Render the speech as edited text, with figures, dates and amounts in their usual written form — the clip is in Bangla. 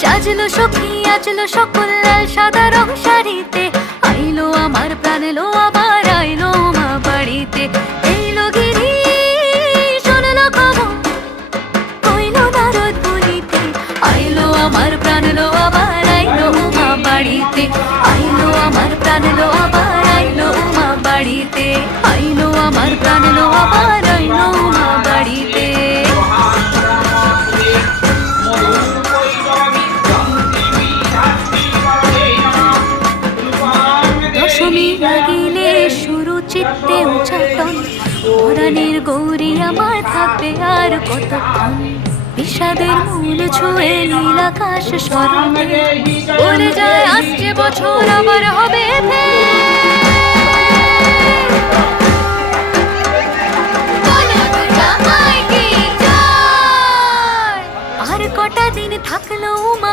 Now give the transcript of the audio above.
সাজলো সখী আজলো সকল লাল সাদা রং শাড়িতে, আইলো আমার প্রাণ এলো আবার আইলো মা বাড়িতে। এইলো গিরি শুনলো খবর কইলো নারদ বলিতে, আইলো আমার প্রাণ এলো আবার আইলো মা বাড়িতে। আইলো আমার প্রাণ এলো আবার আইলো মা বাড়িতে। আইলো আমার প্রাণ এলো আবার আইলো মা বাড়িতে। দশমী লাগিলে শুরু চিত্তে উচ্চাটন, পরাণের গৌরী আমার থাকবে আর কতক্ষণ। বিষাদের মূল ছুঁয়ে নীল আকাশ স্মরণে, বলে যায় আসছে বছর আবার হবে আর কটা দিন থাকলো মা